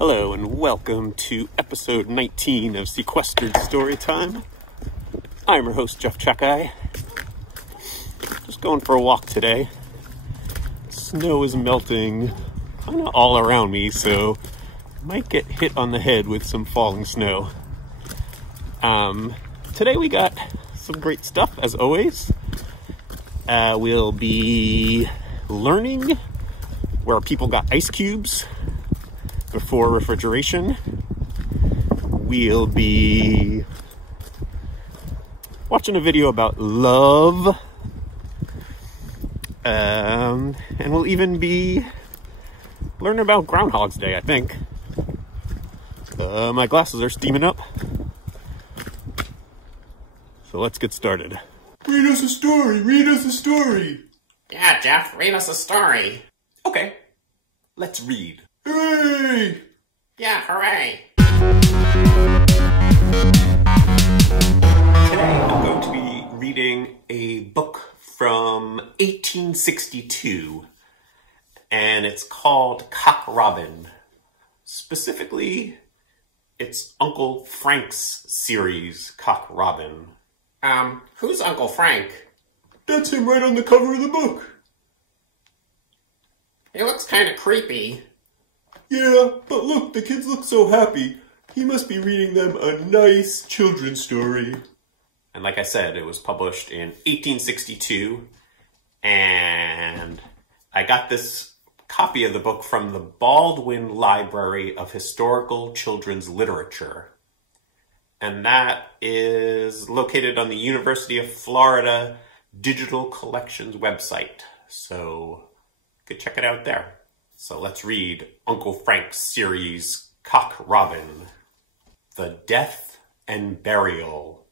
Hello and welcome to episode 19 of Sequestered Storytime. I'm your host, Czekaj. Just going for a walk today. Snow is melting kind of all around me, so I might get hit on the head with some falling snow. Today we got some great stuff, as always. We'll be learning where people got ice cubes before refrigeration. We'll be watching a video about love. And we'll even be learning about Groundhog's Day, I think. My glasses are steaming up. So let's get started. Read us a story! Read us a story! Yeah, Jeff, read us a story. Okay, let's read. Hooray! Yeah, hooray. Today I'm going to be reading a book from 1862, and it's called Cock Robin. Specifically, it's Uncle Frank's series, Cock Robin. Who's Uncle Frank? That's him right on the cover of the book. He looks kind of creepy. Yeah, but look, the kids look so happy. He must be reading them a nice children's story. And like I said, it was published in 1862, and I got this copy of the book from the Baldwin Library of Historical Children's Literature. And that is located on the University of Florida Digital Collections website. So you could check it out there. So let's read Uncle Frank's series, Cock Robin. The Death and Burial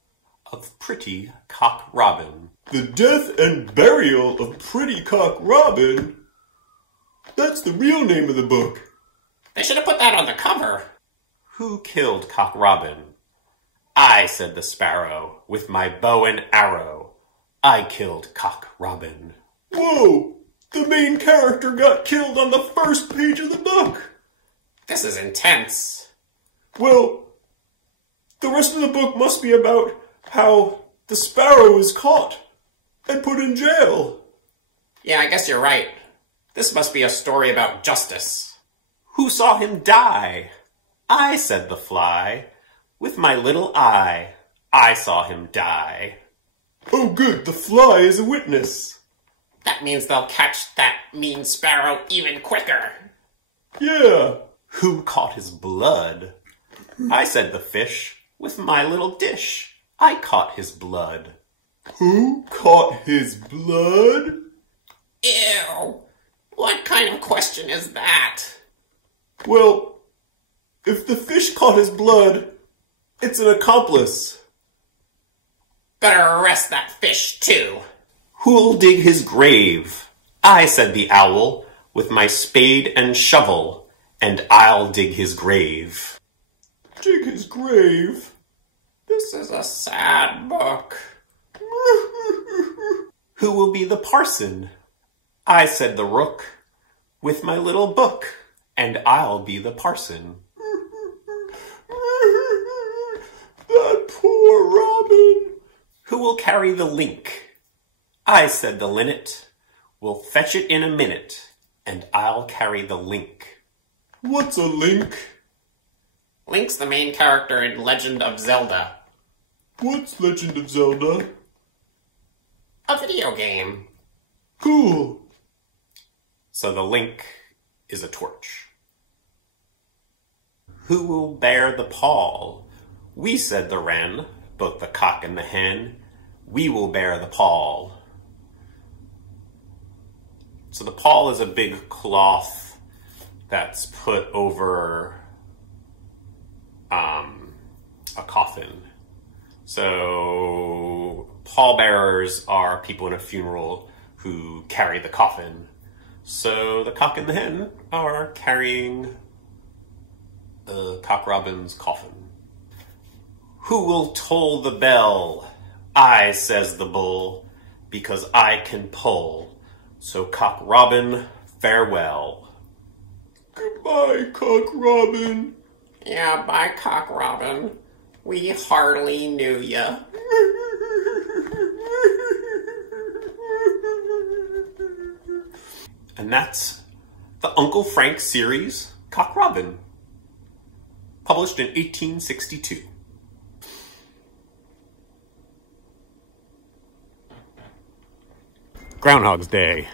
of Pretty Cock Robin. The Death and Burial of Pretty Cock Robin? That's the real name of the book. They should have put that on the cover. Who killed Cock Robin? I, said the sparrow, with my bow and arrow. I killed Cock Robin. Whoa! The main character got killed on the first page of the book! This is intense. Well, the rest of the book must be about how the sparrow is caught and put in jail. Yeah, I guess you're right. This must be a story about justice. Who saw him die? I, said the fly, with my little eye. I saw him die. Oh good, the fly is a witness. That means they'll catch that mean sparrow even quicker. Yeah. Who caught his blood? I, said the fish, with my little dish. I caught his blood. Who caught his blood? Ew. What kind of question is that? Well, if the fish caught his blood, it's an accomplice. Better arrest that fish, too. Who'll dig his grave? I, said the owl, with my spade and shovel, and I'll dig his grave. Dig his grave? This is a sad book. Who will be the parson? I, said the rook, with my little book, and I'll be the parson. That poor Robin. Who will carry the link? I, said the linnet, will fetch it in a minute, and I'll carry the link. What's a link? Link's the main character in Legend of Zelda. What's Legend of Zelda? A video game. Cool. So the link is a torch. Who will bear the pall? We, said the wren, both the cock and the hen. We will bear the pall. So the pall is a big cloth that's put over a coffin. So pallbearers are people in a funeral who carry the coffin. So the cock and the hen are carrying Cock Robin's coffin. Who will toll the bell? I, says the bull, because I can pull. So Cock Robin, farewell. Goodbye. Bye, Cock Robin. Yeah, bye, Cock Robin. We hardly knew ya. And that's the Uncle Frank series, Cock Robin, published in 1862. Groundhog's Day.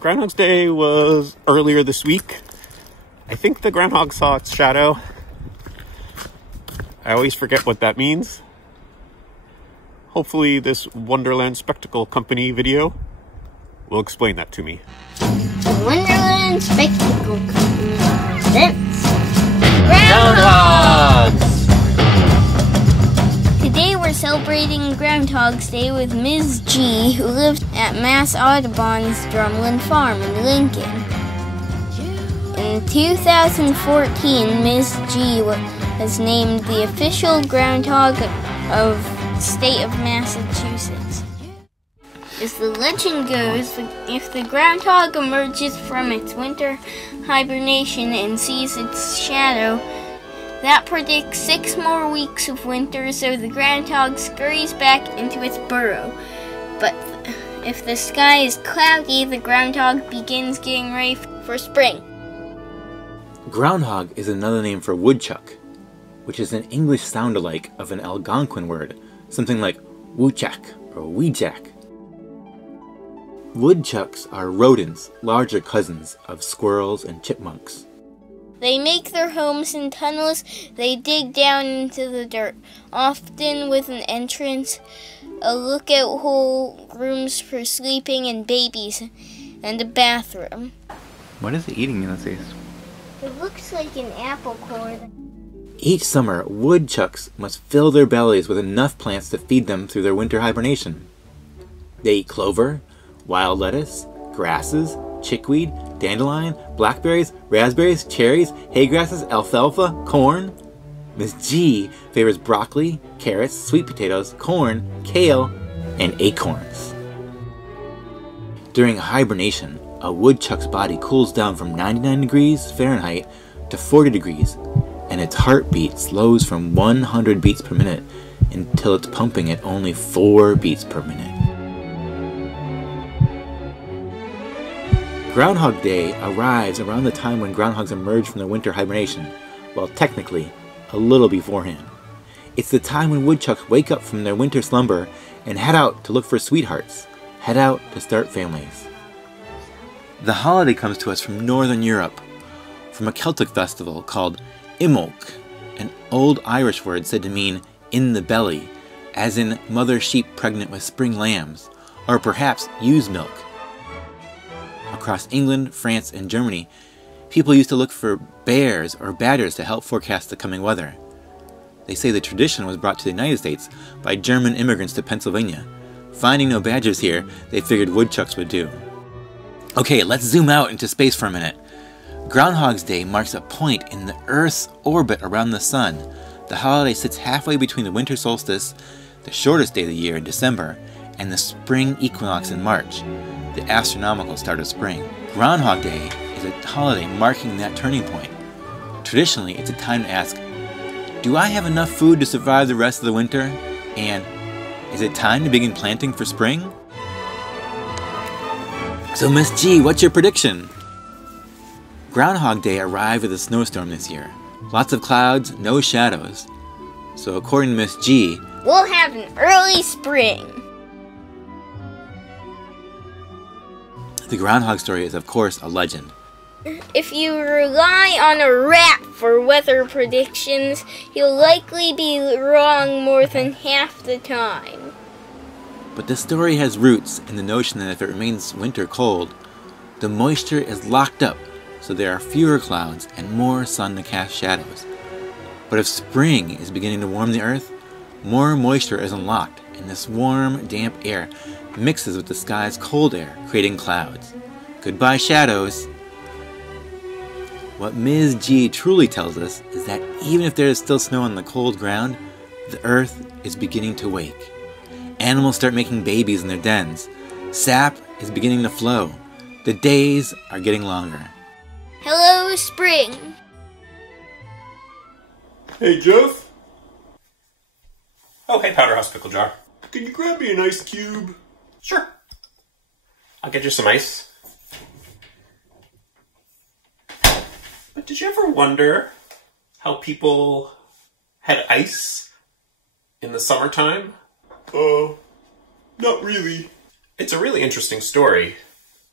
Groundhog's Day was earlier this week. I think the groundhog saw its shadow. I always forget what that means. Hopefully this Wonderland Spectacle Company video will explain that to me. Wonderland Spectacle Company presents Groundhogs! Today we're celebrating Groundhog's Day with Ms. G, who lived at Mass Audubon's Drumlin Farm in Lincoln. In 2014, Ms. G was named the official groundhog of the state of Massachusetts. As the legend goes, if the groundhog emerges from its winter hibernation and sees its shadow, that predicts 6 more weeks of winter, so the groundhog scurries back into its burrow. But if the sky is cloudy, the groundhog begins getting ready for spring. Groundhog is another name for woodchuck, which is an English sound-alike of an Algonquin word, something like woodchuck or weejack. Woodchucks are rodents, larger cousins of squirrels and chipmunks. They make their homes in tunnels they dig down into the dirt, often with an entrance, a lookout hole, rooms for sleeping and babies, and a bathroom. What is it eating in this? It looks like an apple core. Each summer, woodchucks must fill their bellies with enough plants to feed them through their winter hibernation. They eat clover, wild lettuce, grasses, chickweed, dandelion, blackberries, raspberries, cherries, haygrasses, alfalfa, corn. Miss G favors broccoli, carrots, sweet potatoes, corn, kale, and acorns. During hibernation, a woodchuck's body cools down from 99 degrees Fahrenheit to 40 degrees, and its heartbeat slows from 100 beats per minute until it's pumping at only 4 beats per minute. Groundhog Day arrives around the time when groundhogs emerge from their winter hibernation, well, technically, a little beforehand. It's the time when woodchucks wake up from their winter slumber and head out to look for sweethearts, head out to start families. The holiday comes to us from Northern Europe, from a Celtic festival called Imbolc, an old Irish word said to mean in the belly, as in mother sheep pregnant with spring lambs, or perhaps ewe's milk. Across England, France, and Germany, people used to look for bears or badgers to help forecast the coming weather. They say the tradition was brought to the United States by German immigrants to Pennsylvania. Finding no badgers here, they figured woodchucks would do. Okay, let's zoom out into space for a minute. Groundhog's Day marks a point in the Earth's orbit around the Sun. The holiday sits halfway between the winter solstice, the shortest day of the year in December, and the spring equinox in March, the astronomical start of spring. Groundhog Day is a holiday marking that turning point. Traditionally, it's a time to ask, do I have enough food to survive the rest of the winter? And is it time to begin planting for spring? So Miss G, what's your prediction? Groundhog Day arrived with a snowstorm this year. Lots of clouds, no shadows. So according to Miss G, We'll have an early spring. the groundhog story is of course a legend. If you rely on a rat for weather predictions, you'll likely be wrong more than half the time. But the story has roots in the notion that if it remains winter cold, the moisture is locked up, so there are fewer clouds and more sun to cast shadows. But if spring is beginning to warm the earth, more moisture is unlocked, and this warm, damp air mixes with the sky's cold air, creating clouds. Goodbye shadows. What Ms. G truly tells us is that even if there is still snow on the cold ground, the earth is beginning to wake. Animals start making babies in their dens. Sap is beginning to flow. The days are getting longer. Hello, spring. Hey, Jeff, Oh, hey, Powder House Pickle Jar. can you grab me an ice cube? Sure. I'll get you some ice. But did you ever wonder how people had ice in the summertime? Not really. It's a really interesting story.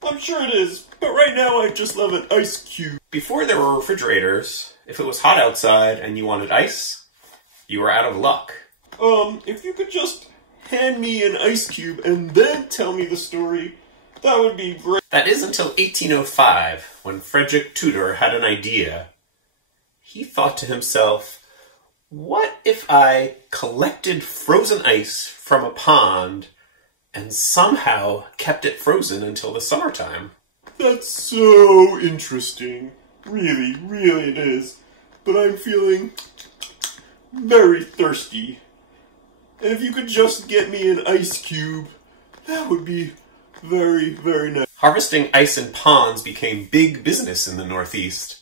I'm sure it is, but right now I just love an ice cube. Before there were refrigerators, if it was hot outside and you wanted ice, you were out of luck. If you could just hand me an ice cube and then tell me the story, that would be great. That is until 1805, when Frederick Tudor had an idea. He thought to himself, what if I collected frozen ice from a pond and somehow kept it frozen until the summertime? That's so interesting. Really, really it is. But I'm feeling very thirsty. And if you could just get me an ice cube, that would be very, very nice. Harvesting ice in ponds became big business in the Northeast.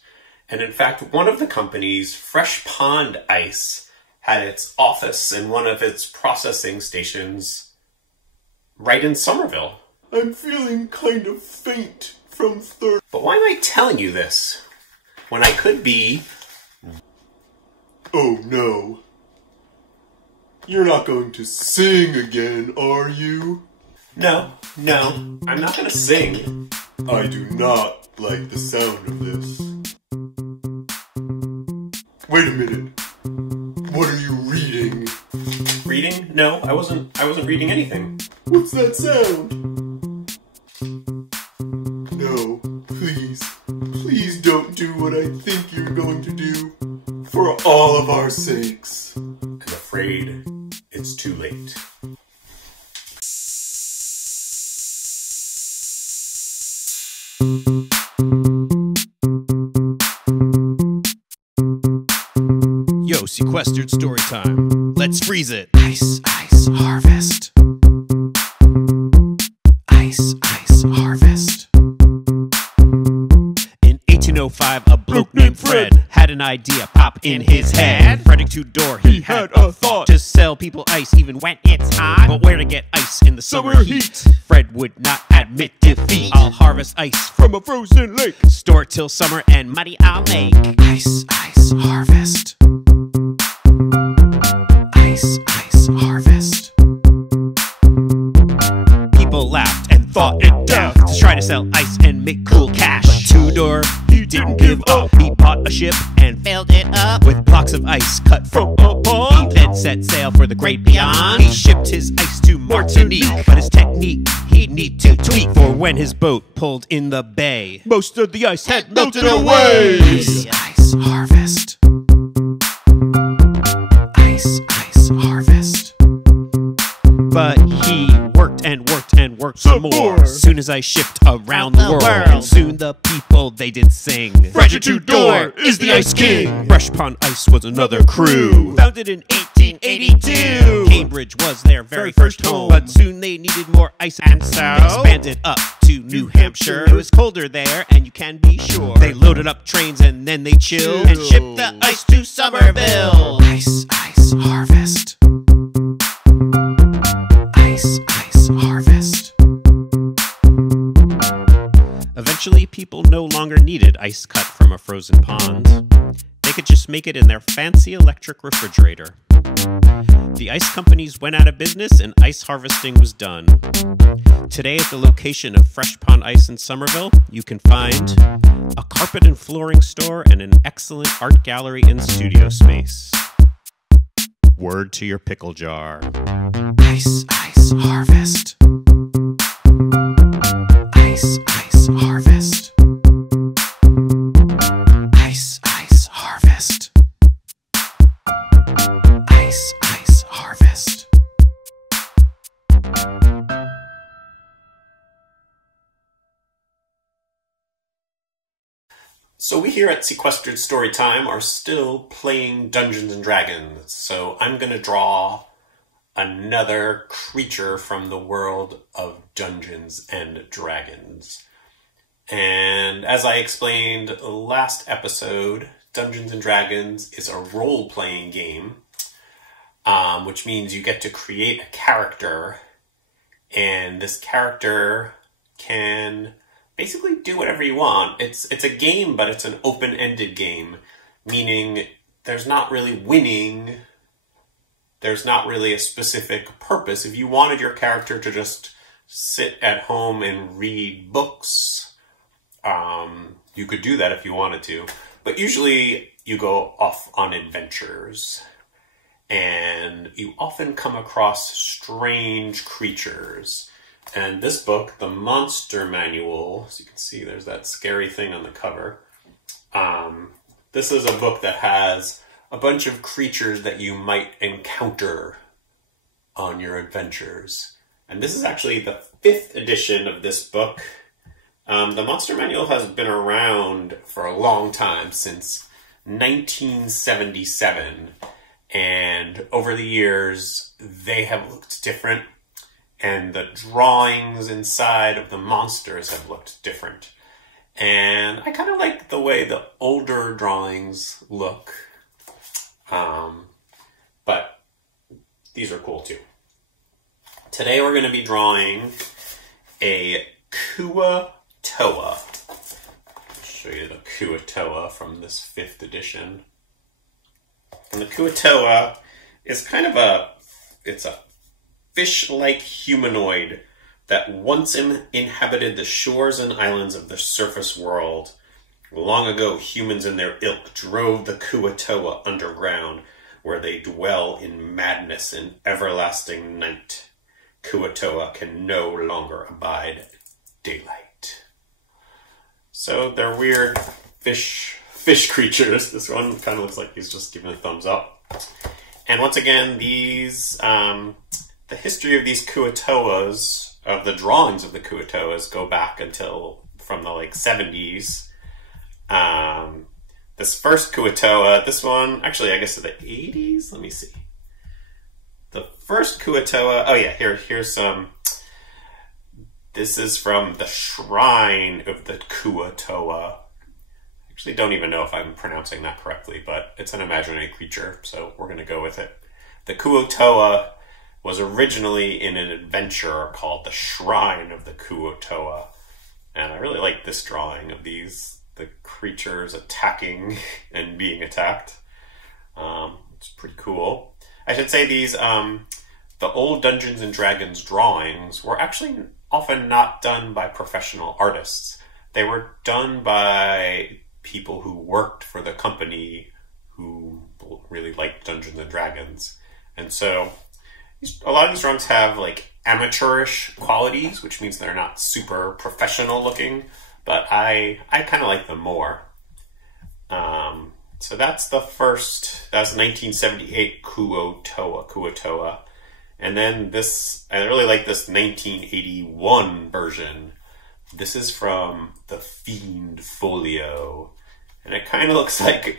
And in fact, one of the companies, Fresh Pond Ice, had its office in one of its processing stations right in Somerville. I'm feeling kind of faint from thirst. But why am I telling you this when I could be... Oh no. You're not going to sing again, are you? No, I'm not going to sing. I do not like the sound of this. Wait a minute. What are you reading? Reading? No, I wasn't reading anything. What's that sound? No, please. Please don't do what I think you're going to do. For all of our sakes. I'm afraid it's too late. Yo, Sequestered Storytime. Let's freeze it. Ice, ice, harvest. Ice, ice, harvest. In 1805, a bloke named Fred had an idea pop in his head. Frederick Tudor, he had a thought to sell people ice even when it's hot. But where to get ice in the summer heat? Fred would not admit defeat. I'll harvest ice from a frozen lake. Store it till summer and money I'll make. Ice, ice, harvest. Ice, ice, harvest. People laughed and thought it daft to try to sell ice and make cool cash. But Tudor, he didn't give up. He bought a ship and filled it up with blocks of ice cut from a pond. He then set sail for the great beyond. He shipped his ice to Martinique, but his technique he'd need to tweak. For when his boat pulled in the bay, most of the ice had melted away. Ice, ice, harvest. Ice, ice, harvest. But he worked and worked and worked some more. Soon as I shipped around the world, and soon the people they did sing. Frederick Tudor is the Ice King. Fresh Pond Ice was another crew, founded in 1882. Cambridge was their very first home, but soon they needed more ice and so expanded up to New Hampshire. It was colder there, and you can be sure they loaded up trains and then they chilled and shipped the ice to Somerville. Ice, ice, harvest. Ice, ice, harvest. Eventually, people no longer needed ice cut from a frozen pond. They could just make it in their fancy electric refrigerator. The ice companies went out of business and ice harvesting was done. Today, at the location of Fresh Pond Ice in Somerville, you can find a carpet and flooring store and an excellent art gallery and studio space. Word to your pickle jar. Ice, ice, harvest. Ice, ice, harvest. Ice, ice, harvest. Ice, ice, harvest. So we here at Sequestered Storytime are still playing Dungeons and Dragons. So I'm going to draw another creature from the world of Dungeons and Dragons. And as I explained last episode, Dungeons & Dragons is a role-playing game, which means you get to create a character, and this character can basically do whatever you want. It's a game, but it's an open-ended game, meaning there's not really winning. There's not really a specific purpose. If you wanted your character to just sit at home and read books, you could do that if you wanted to. But usually you go off on adventures, and you often come across strange creatures. And this book, the Monster Manual, as you can see, there's that scary thing on the cover. This is a book that has a bunch of creatures that you might encounter on your adventures. And this is actually the 5th edition of this book. The Monster Manual has been around for a long time, since 1977. And over the years, they have looked different. And the drawings inside of the monsters have looked different. And I kind of like the way the older drawings look. But these are cool too. Today we're going to be drawing a Kuo-toa. I'll show you the Kuo-toa from this 5th edition. And the Kuo-toa is kind of it's a fish-like humanoid that once inhabited the shores and islands of the surface world. Long ago, humans and their ilk drove the Kuo-toa underground, where they dwell in madness and everlasting night. Kuo-toa can no longer abide daylight. So they're weird fish creatures. This one kind of looks like he's just giving a thumbs up. And once again, these the history of these Kuo-toas, of the drawings of the Kuo-toas, go back until from the 70s. This first Kuo-toa, this one, actually I guess the 80s? Let me see. The first Kuo-toa, oh yeah, here's some. This is from the shrine of the Kuo-toa. Actually don't even know if I'm pronouncing that correctly, but it's an imaginary creature, so we're going to go with it. The Kuo-toa was originally in an adventure called The Shrine of the Kuo-toa. And I really like this drawing of the creatures attacking and being attacked. It's pretty cool. I should say these, the old Dungeons & Dragons drawings were actually often not done by professional artists. They were done by people who worked for the company who really liked Dungeons & Dragons. And so a lot of these drawings have amateurish qualities, which means they're not super professional looking, but I kind of like them more. So that's the first, that was 1978 Kuo-toa. And then this, I really like this 1981 version. This is from the Fiend Folio. And it kind of looks like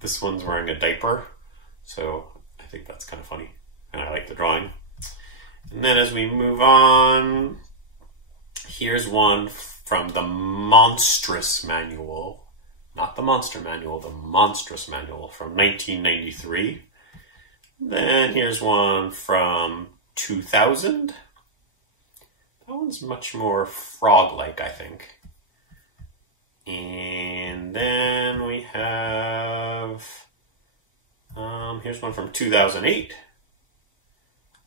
this one's wearing a diaper. So I think that's kind of funny. And I like the drawing. And then as we move on, here's one from the Monstrous Manual. Not the Monster Manual, the Monstrous Manual from 1993. Then here's one from 2000. That one's much more frog-like, I think. And then we have, here's one from 2008.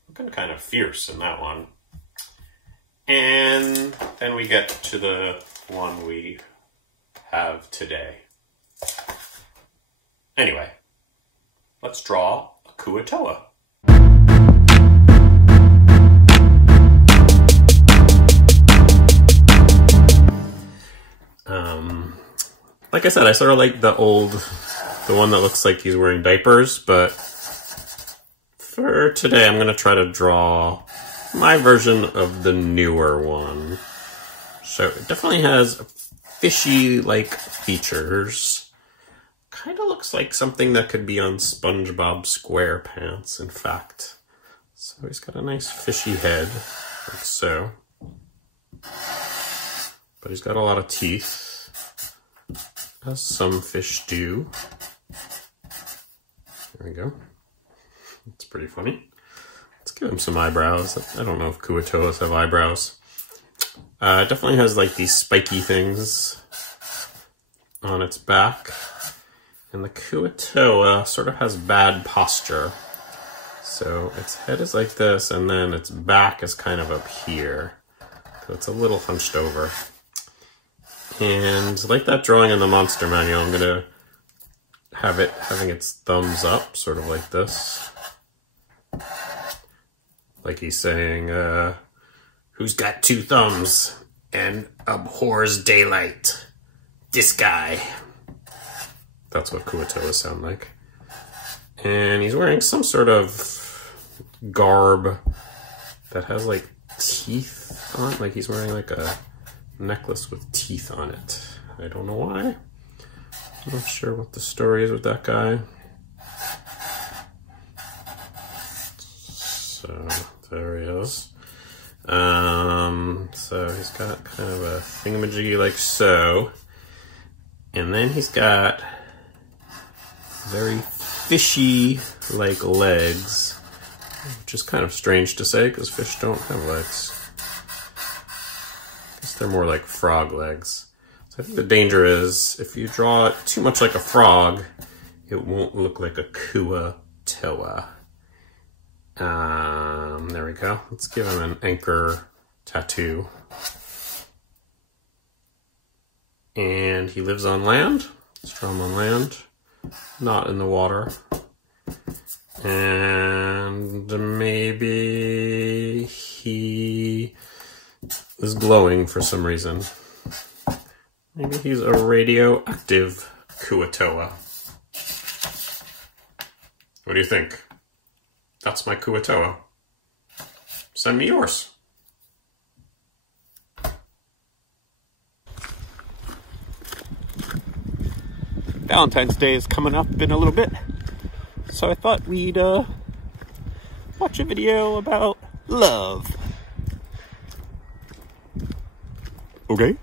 Looking kind of fierce in that one. And then we get to the one we have today. Anyway, let's draw a Kuo-toa. Like I said, I sort of like the one that looks like he's wearing diapers, but for today I'm going to try to draw my version of the newer one. So it definitely has fishy-like features. Kind of looks like something that could be on SpongeBob SquarePants, in fact. So he's got a nice fishy head, like so. but he's got a lot of teeth, as some fish do. There we go. It's pretty funny. Let's give him some eyebrows. I don't know if Kuo-toas have eyebrows. It definitely has like these spiky things on its back. And the Kuo-toa sort of has bad posture. So its head is like this, and then its back is kind of up here. So it's a little hunched over. And like that drawing in the monster manual, I'm gonna have it having its thumbs up, sort of like this. Like he's saying, who's got two thumbs and abhors daylight? This guy. That's what Kuo-toas sound like. And he's wearing some sort of garb that has like teeth on it. Like he's wearing like a necklace with teeth on it. I don't know why. I'm not sure what the story is with that guy. So there he is. So he's got kind of a thingamajiggy like so. And then he's got very fishy like legs, which is kind of strange to say because fish don't have legs. I guess they're more like frog legs. So I think the danger is if you draw it too much like a frog, it won't look like a Kuo-toa. There we go. Let's give him an anchor tattoo. And he lives on land. Let's draw him on land, not in the water. And maybe he is glowing for some reason. Maybe he's a radioactive Kuo-toa. What do you think? That's my Kuo-toa. Send me yours. Valentine's Day is coming up in a little bit, so I thought we'd watch a video about love. Okay?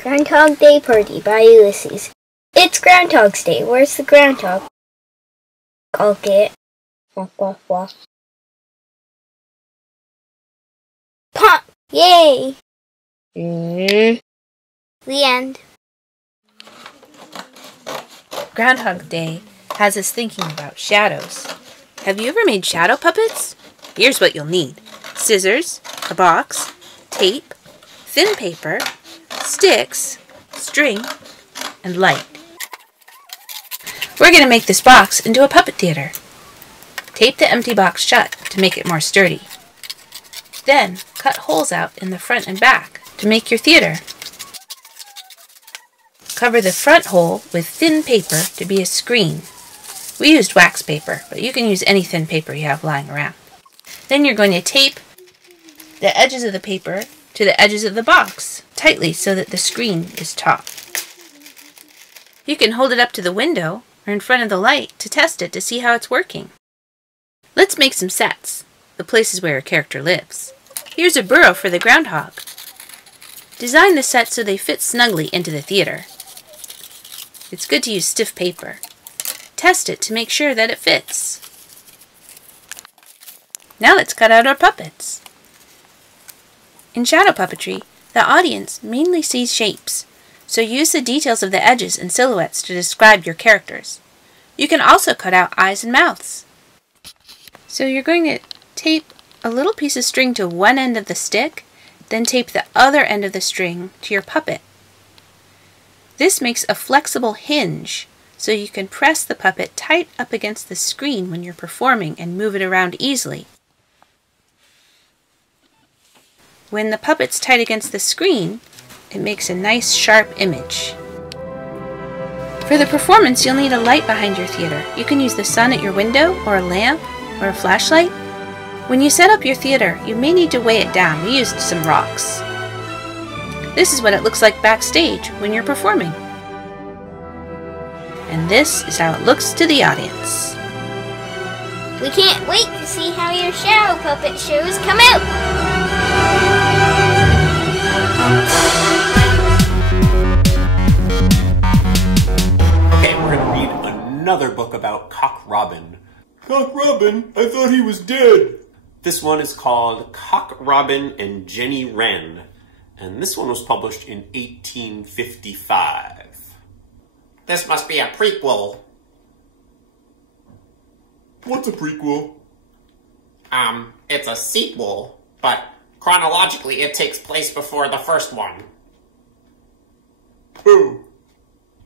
Groundhog Day Party by Ulysses. It's Groundhog's Day. Where's the groundhog? I'll get. Walk, walk, walk. Pop! Yay! The end. Groundhog Day has us thinking about shadows. Have you ever made shadow puppets? Here's what you'll need. scissors, a box, tape, thin paper, sticks, string, and light. We're going to make this box into a puppet theater. Tape the empty box shut to make it more sturdy. Then cut holes out in the front and back to make your theater. Cover the front hole with thin paper to be a screen. We used wax paper, but you can use any thin paper you have lying around. Then you're going to tape the edges of the paper to the edges of the box tightly so that the screen is taut. You can hold it up to the window or in front of the light to test it to see how it's working. Let's make some sets, the places where a character lives. Here's a burrow for the groundhog. Design the set so they fit snugly into the theater. It's good to use stiff paper. Test it to make sure that it fits. Now let's cut out our puppets. In shadow puppetry, the audience mainly sees shapes, so use the details of the edges and silhouettes to describe your characters. You can also cut out eyes and mouths. So you're going to tape a little piece of string to one end of the stick, then tape the other end of the string to your puppet. This makes a flexible hinge, so you can press the puppet tight up against the screen when you're performing and move it around easily. When the puppet's tight against the screen, it makes a nice sharp image. For the performance, you'll need a light behind your theater. You can use the sun at your window, or a lamp, or a flashlight. When you set up your theater, you may need to weigh it down. We used some rocks. This is what it looks like backstage when you're performing. And this is how it looks to the audience. We can't wait to see how your shadow puppet shows come out! Okay, we're going to read another book about Cock Robin. Cock Robin? I thought he was dead. This one is called Cock Robin and Jenny Wren, and this one was published in 1855. This must be a prequel. What's a prequel? It's a sequel, but chronologically it takes place before the first one. Oh.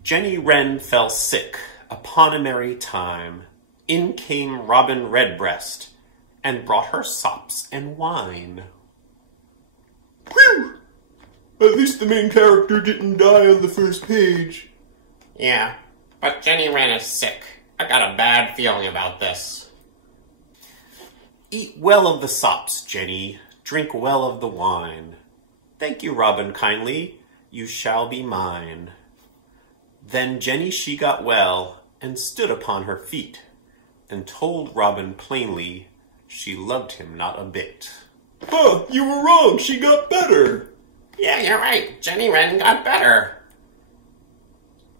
Jenny Wren fell sick upon a merry time. In came Robin Redbreast, and brought her sops and wine. Whew! At least the main character didn't die on the first page. Yeah, but Jenny Wren is sick. I got a bad feeling about this. Eat well of the sops, Jenny. Drink well of the wine. Thank you, Robin, kindly. You shall be mine. Then Jenny she got well, and stood upon her feet, and told Robin plainly she loved him not a bit. Huh, you were wrong. She got better. Yeah, you're right. Jenny Wren got better.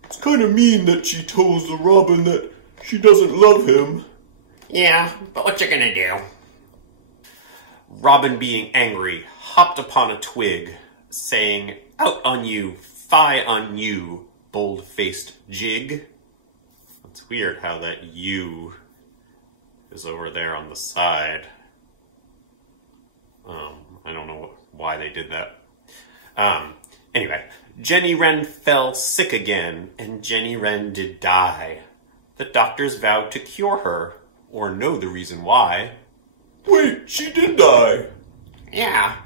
It's kind of mean that she tells the Robin that she doesn't love him. Yeah, but what you gonna do? Robin, being angry, hopped upon a twig, saying, "Out on you, fie on you, bold-faced jig." It's weird how that "you" is over there on the side. I don't know why they did that. Anyway, Jenny Wren fell sick again, and Jenny Wren did die. The doctors vowed to cure her, or know the reason why. Wait, she did die. Yeah,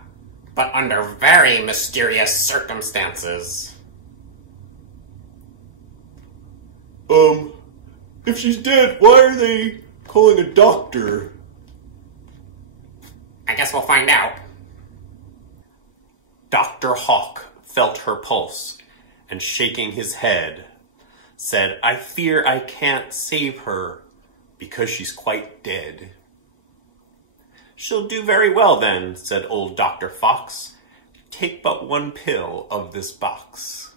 but under very mysterious circumstances. If she's dead, why are they calling a doctor? I guess we'll find out. Dr. Hawk felt her pulse, and shaking his head, said, "I fear I can't save her, because she's quite dead." "She'll do very well then," said old Dr. Fox. "Take but one pill of this box."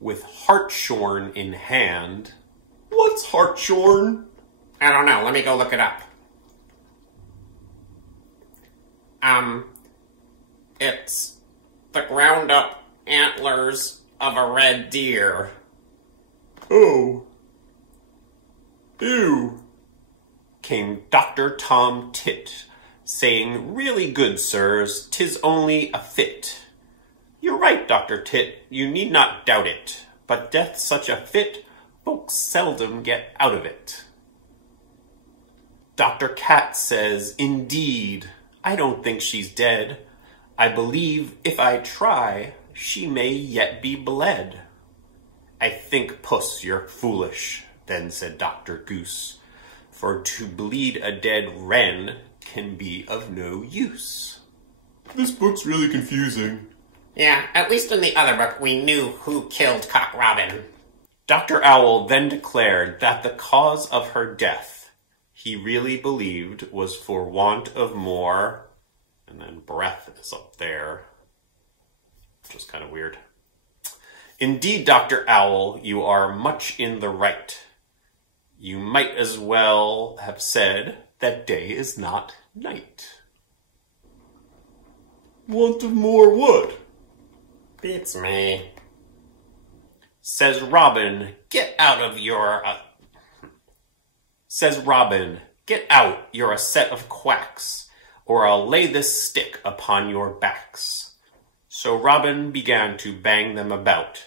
With hartshorn in hand. What's hartshorn? I don't know. Let me go look it up. It's the ground up antlers of a red deer. Oh. Ew. Came Dr. Tom Tit, saying, "Really good, sirs, 'tis only a fit." "You're right, Dr. Tit, you need not doubt it, but death's such a fit, folks seldom get out of it." Dr. Cat says, "Indeed, I don't think she's dead. I believe if I try, she may yet be bled." "I think, Puss, you're foolish," then said Dr. Goose, "for to bleed a dead wren can be of no use." This book's really confusing. Yeah, at least in the other book we knew who killed Cock Robin. Dr. Owl then declared that the cause of her death he really believed was for want of more, and then breath is up there, which is kind of weird. "Indeed, Dr. Owl, you are much in the right. You might as well have said that day is not night." Want of more what? Beats me. Says Robin, "Get out of your..." Says Robin, "Get out, you're a set of quacks, or I'll lay this stick upon your backs." So Robin began to bang them about.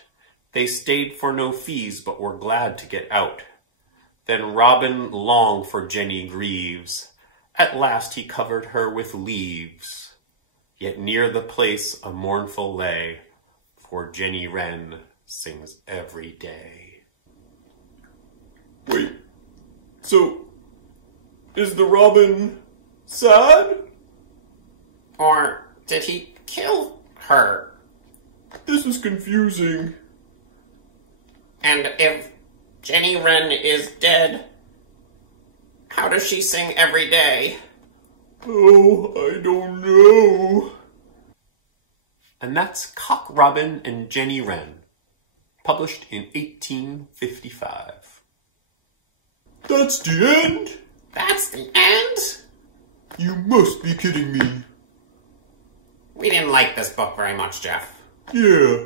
They stayed for no fees, but were glad to get out. Then Robin longed for Jenny Greaves. At last he covered her with leaves. Yet near the place a mournful lay, for Jenny Wren sings every day. Wait, so is the robin sad? Or did he kill her? This is confusing. And if Jenny Wren is dead, how does she sing every day? Oh, I don't know. And that's Cock Robin and Jenny Wren, published in 1855. That's the end? That's the end? You must be kidding me. We didn't like this book very much, Jeff. Yeah.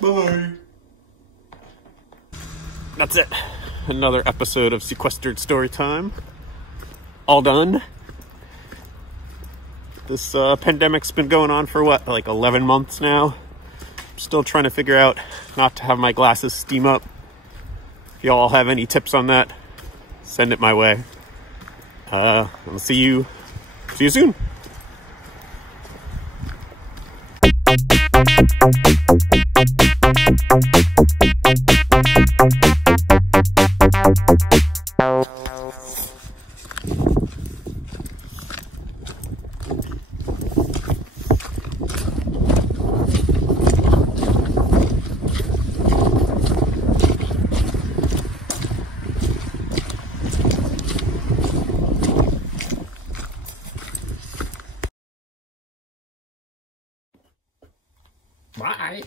Bye. That's it. Another episode of Sequestered Storytime. All done. This pandemic's been going on for what, like 11 months now? I'm still trying to figure out not to have my glasses steam up. If y'all have any tips on that, send it my way. I'll see you soon. Bye.